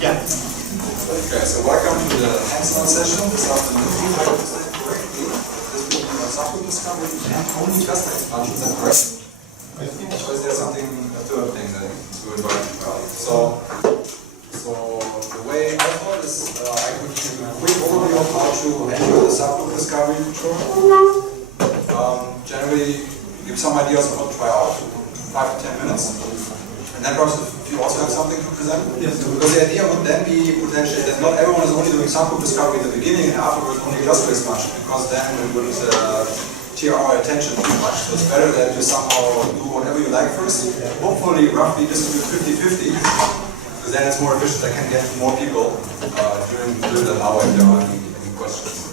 Yeah. Okay, so welcome to the hands-on session this afternoon. If I understand correctly, this will be a software discovery and only cluster expansion, is that correct? Or is there something, a third thing that to invite you? So the way I thought is I could give you a quick overview of how to enter the software discovery tutorial. Generally give some ideas of what to try out, 5 to 10 minutes. And then perhaps if you also have something to present. Yes. Because the idea would then be potentially that not everyone is only doing sample discovery in the beginning and afterwards only cluster expansion, because then it would tear our attention too much. So it's better that you somehow do whatever you like first. Hopefully roughly distribute 50-50, because then it's more efficient. I can get more people during that hour if there are any questions.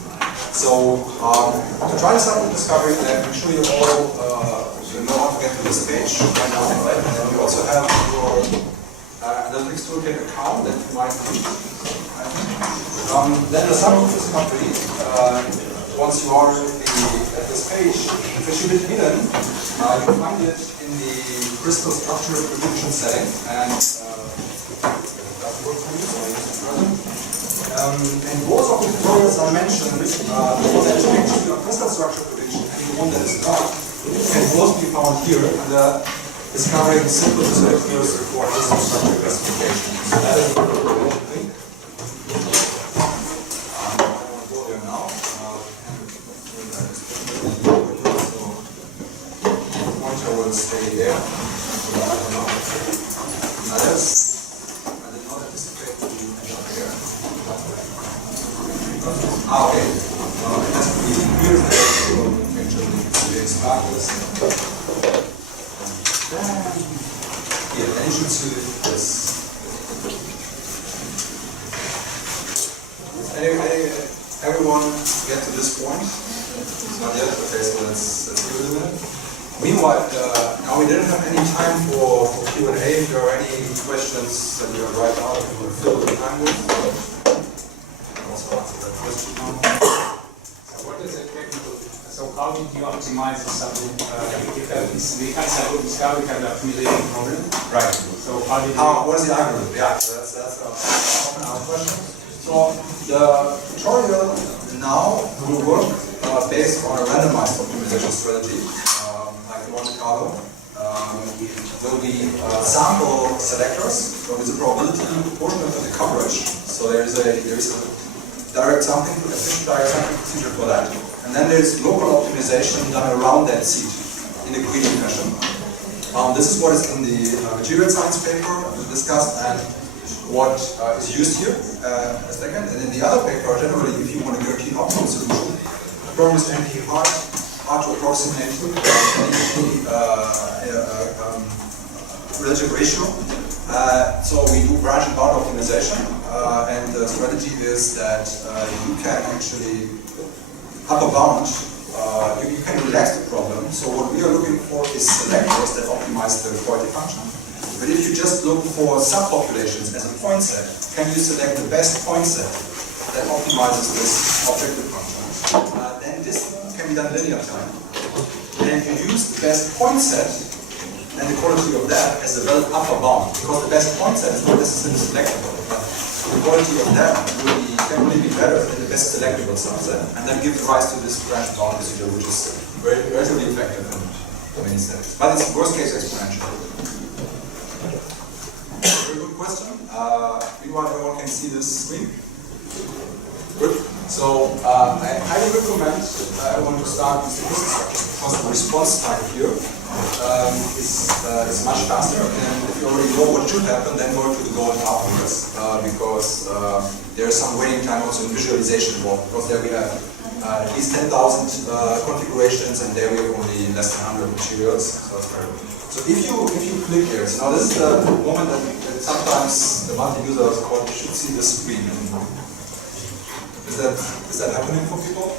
So to try the sample discovery, I'm sure you all you know how to get to this page right now, right? And then you also have your Analytics Toolkit account that you might need. Then the sample discovery, once you are at this page, verschiedene Ihnen, you find it in the crystal structure prediction setting, and that's work for you, so I use it further. And both of the tutorials I mentioned, the one that teaches you a crystal structure prediction and the one that is not, can both be found here under discovering simple descriptors for crystal structure classification. So that is the thing. I don't want to go there now. The pointer will stay there. Others, I did not anticipate to end up here. Okay. It has to be here to actually expand this. Here, then you should see this. Everyone get to this point? Not yet? Okay, so let's give it a minute. Meanwhile, now we didn't have any time for Q&A. If there are any questions that you have right now, you will fill the time with. I'll also answer that question now. What is the technical? So how did you optimize the sample? We had sample discovery, we had a accumulating problem. Right. So how did you? What is the algorithm? Yeah, so that's often asked question. So the tutorial now will work based on a randomized optimization strategy, like the Monte Carlo. Will be sample selectors, so it's a probability proportional to the coverage. So there is a direct sampling, efficient direct sampling procedure for that. And then there's local optimization done around that seed in a greedy fashion. This is what is in the material science paper discussed and what is used here as second. And in the other paper, generally, if you want to guarantee an optimal solution, the problem is hard to approximate any relative ratio. So we do branch and bound optimization, and the strategy is that you can actually upper bound, you can relax the problem. So what we are looking for is selectors that optimize the quality function. But if you just look for subpopulations as a point set, can you select the best point set that optimizes this objective function? done linear time. And you use the best point set and the quality of that as a valid upper bound, because the best point set is not necessarily selectable. But the quality of that can only be better than the best selectable subset, and that gives rise to this branch bound procedure, which is very relatively effective in many settings. But it's worst case exponential. Very good question. Meanwhile, everyone can see this screen. Good. So I highly recommend everyone to start with statistics structure, because the response time here is much faster. And if you already know what should happen, then go to the goal afterwards, because there is some waiting time also in visualization involved, because there we have at least 10,000 configurations, and there we have only less than 100 materials. So it's very good. So if you click here, so now this is the moment that sometimes the multi-users call, you should see the screen. Is that happening for people?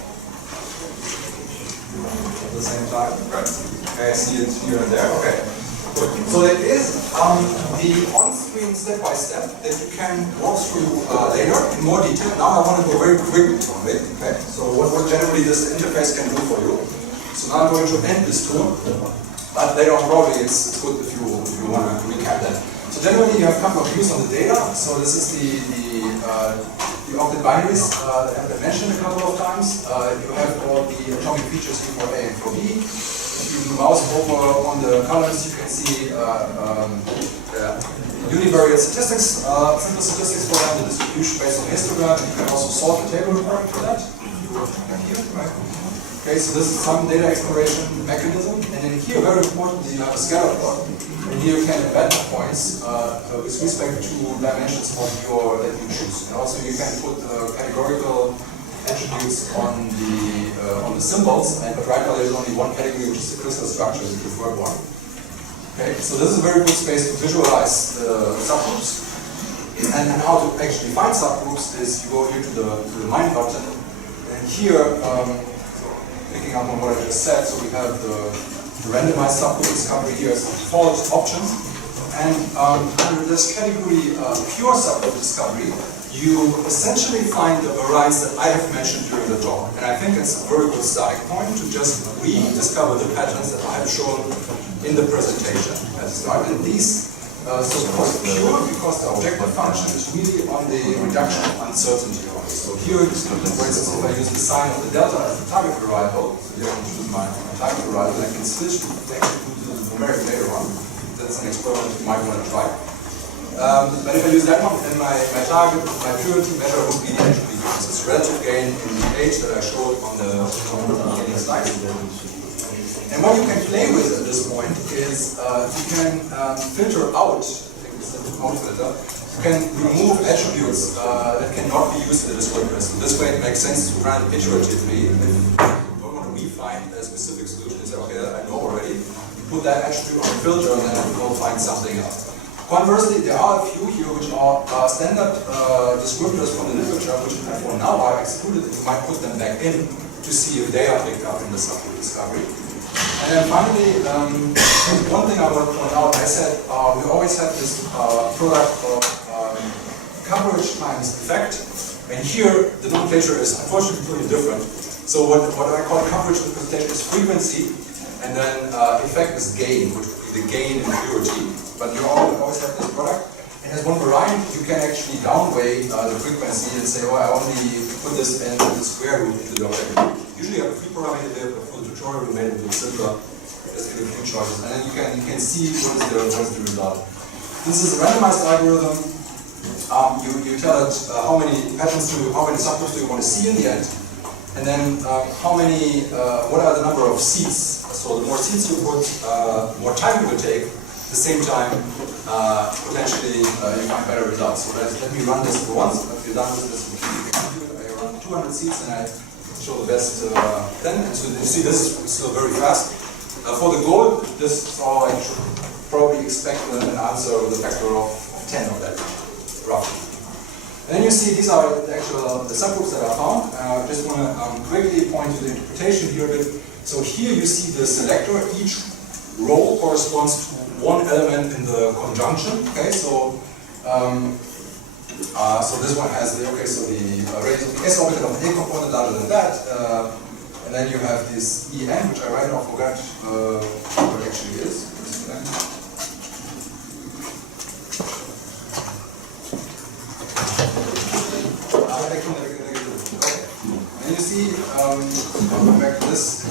At the same time? Right. Okay, I see it here and there. Okay. Good. So there is the on-screen step-by-step that you can walk through later in more detail. Now I want to go very quickly on it. Okay. So what generally this interface can do for you. So now I'm going to end this tour. But later on probably it's good if you want to recap that. So generally you have a couple of views on the data. So this is the octet binaries that have been mentioned a couple of times. You have all the atomic features for A and for B. If you mouse over on the columns, you can see univariate statistics, simple statistics for the distribution based on histogram. You can also sort the table according to that. Okay, so this is some data exploration mechanism. And then here, very importantly, you have a scatter plot. And here you can embed points with respect to dimensions that you choose. And also you can put categorical attributes on the symbols. And right now there's only one category, which is the crystal structure, the preferred one. Okay, so this is a very good space to visualize subgroups. And how to actually find subgroups is you go here to the mine button. And here, picking up on what I just said, so we have the randomized subgroup discovery here as the default option. And under this category, pure subgroup discovery, you essentially find the variants that I have mentioned during the talk. And I think it's a very good starting point to just rediscover the patterns that I have shown in the presentation at the start. And these, so-called pure, because the objective function is really on the reduction of uncertainty. So here, for instance, if I use the sign of the delta as the target variable, so here I can choose my target variable, I can switch to actually do the numeric later on. That's an experiment you might want to try. But if I use that one, then my target, my purity measure would be the entropy gain. So it's relative gain in the H that I showed on the beginning slide. And what you can play with at this point is you can filter out, I think it's the out filter, you can remove attributes that cannot be used in the descriptor. So this way it makes sense to run iteratively. If you don't want to refine a specific solution, you say, okay, I know already. You put that attribute on the filter and then it will find something else. Conversely, there are a few here which are standard descriptors from the literature, which for now are excluded, and you might put them back in to see if they are picked up in the subgroup discovery. And then finally, one thing I want to point out, I said we always have this product of coverage times effect, and here the nomenclature is unfortunately pretty different. So what I call coverage representation is frequency, and then effect is gain, which would be the gain in purity. But you always have this product. And as one variant, you can actually downweigh the frequency and say, oh, I only put this in the square root into the objective. Usually you have a free parameter there, but for the tutorial we made it a bit simpler. Just give a few choices. And then you can see what is the result. This is a randomized algorithm. You tell it how many subgroups do you want to see in the end. And then what are the number of seats. So the more seats you put, more time it will take. At the same time, potentially you find better results. So let me run this for once. If you're done with this, I run 200 seats and I show the best 10. And so you see this is still very fast. For the goal, this is how I should probably expect an answer with a factor of 10 of that, roughly. And then you see these are the subgroups that are found. I just want to quickly point to the interpretation here a bit. So here you see the selector. Each row corresponds to one element in the conjunction. Okay, so so this one has the radius of the s orbital of an A component larger than that, and then you have this EN, which I right now forgot what it actually is. And you see, I'll go back to this.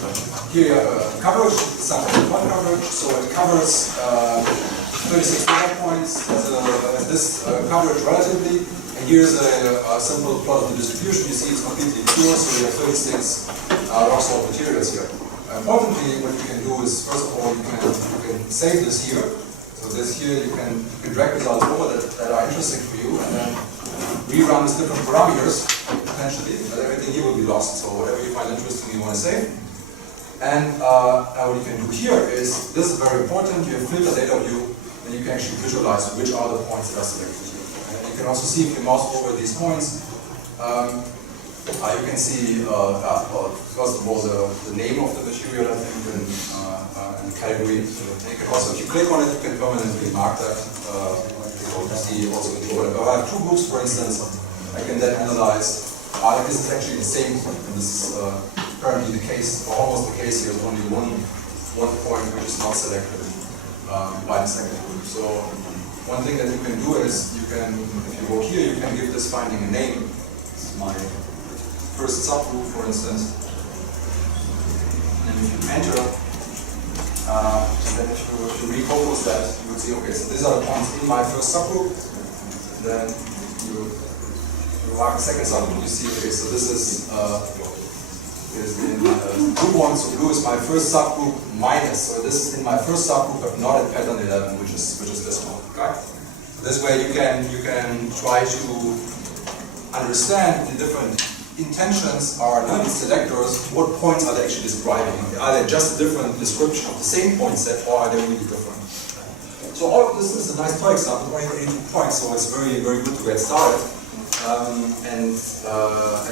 Here you have a coverage, something one coverage, so it covers 36 data points as this coverage relatively. And here's a simple plot of the distribution. You see it's completely pure, so you have 36 rock salt materials here. Importantly, what you can do is, first of all, you can save this here. So this here, you can drag results over that are interesting for you, and then rerun with different parameters, potentially, but everything here will be lost. So whatever you find interesting, you want to save. And now what you can do here is, this is very important, you have filter data view, and you can actually visualize which are the points that are selected here. And you can also see, if you mouse over these points, you can see, first of all, the name of the material, I think, and the category. And you can also, if you click on it, you can permanently mark that. You see also control. If I have two groups, for instance, I can then analyze. This is actually the same point, and this is currently the case, or almost the case here. There's only one point which is not selected by the second group. So one thing that you can do is, you can, if you go here, you can give this finding a name. This is my first subgroup, for instance. And if you enter, and then if you recompose that, you would see, okay, so these are the points in my first subgroup. And then you mark the second subgroup, you see, okay, so this is in group 1, so blue is my first subgroup minus, so this is in my first subgroup, but not in pattern 11, which is this one. Okay? So this way you can try to understand the different intentions are not the selectors, what points are they actually describing? Are they just a different description of the same point set, or are they really different? So all of this is a nice toy example, only 82 points, so it's very, very good to get started. And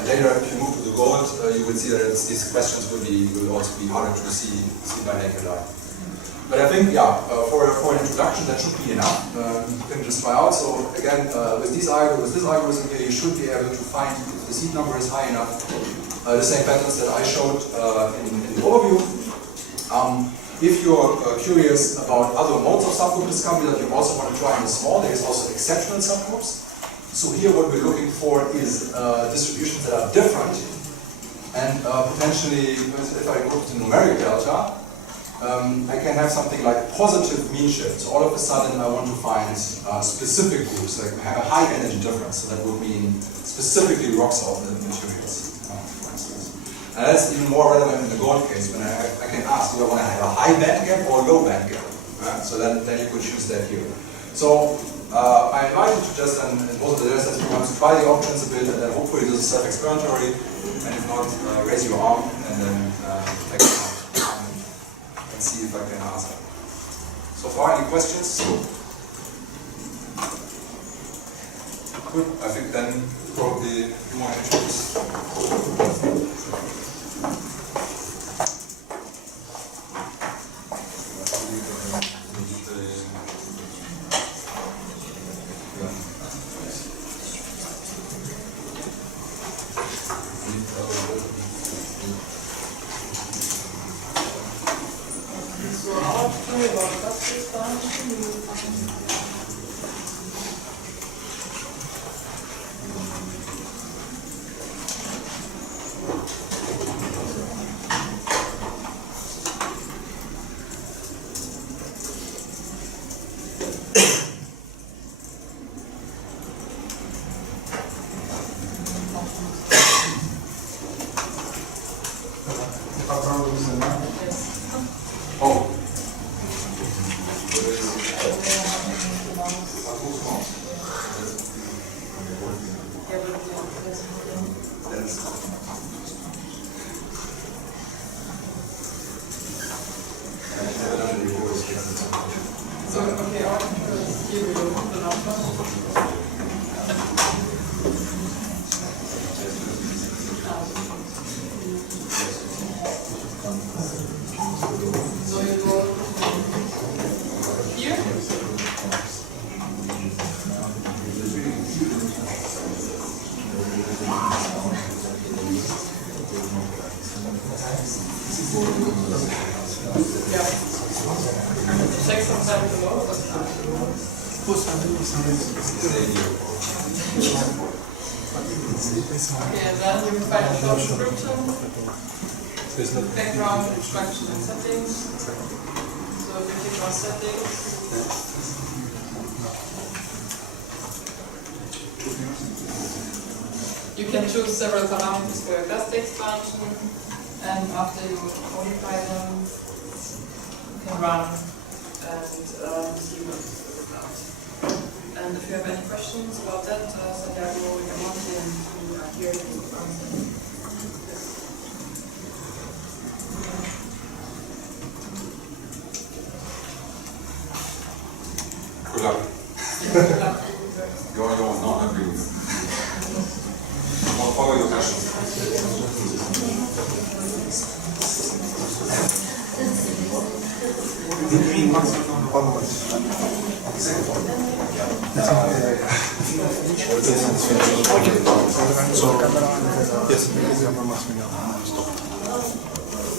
later, if you move to the gold, you will see that these questions will also be harder to see by naked eye. But I think, yeah, for an introduction, that should be enough. You can just try out. So again, with this algorithm here, you should be able to find, if the seed number is high enough, the same patterns that I showed in the overview. If you're curious about other modes of subgroup discovery that you also want to try in the small, there is also exceptional subgroups. So here what we're looking for is distributions that are different, and potentially, if I go to numeric delta, I can have something like positive mean shift. So all of a sudden I want to find specific groups that have a high energy difference. So that would mean specifically rock salt materials, for instance. And that's even more relevant in the gold case, when I can ask, do I want to have a high band gap or a low band gap? So then you could choose that here. So I invite you to just, and most of the lessons we want to try the options a bit, and then hopefully this is self-explanatory. And if not, raise your arm and then take it out. And see if I can answer. So far, any questions? Good. I think then probably you want to introduce. Check sometime tomorrow. Okay, and then you find a short description, background, instruction, and settings. So if you click on settings, you can choose several parameters for your cluster expansion, and after you modify them, you can run and see what it is about. And if you have any questions about that, Santiago, Monty, and who are here to answer. Good luck. Good luck. You're not agreeing. I'll follow your passion. So, yes,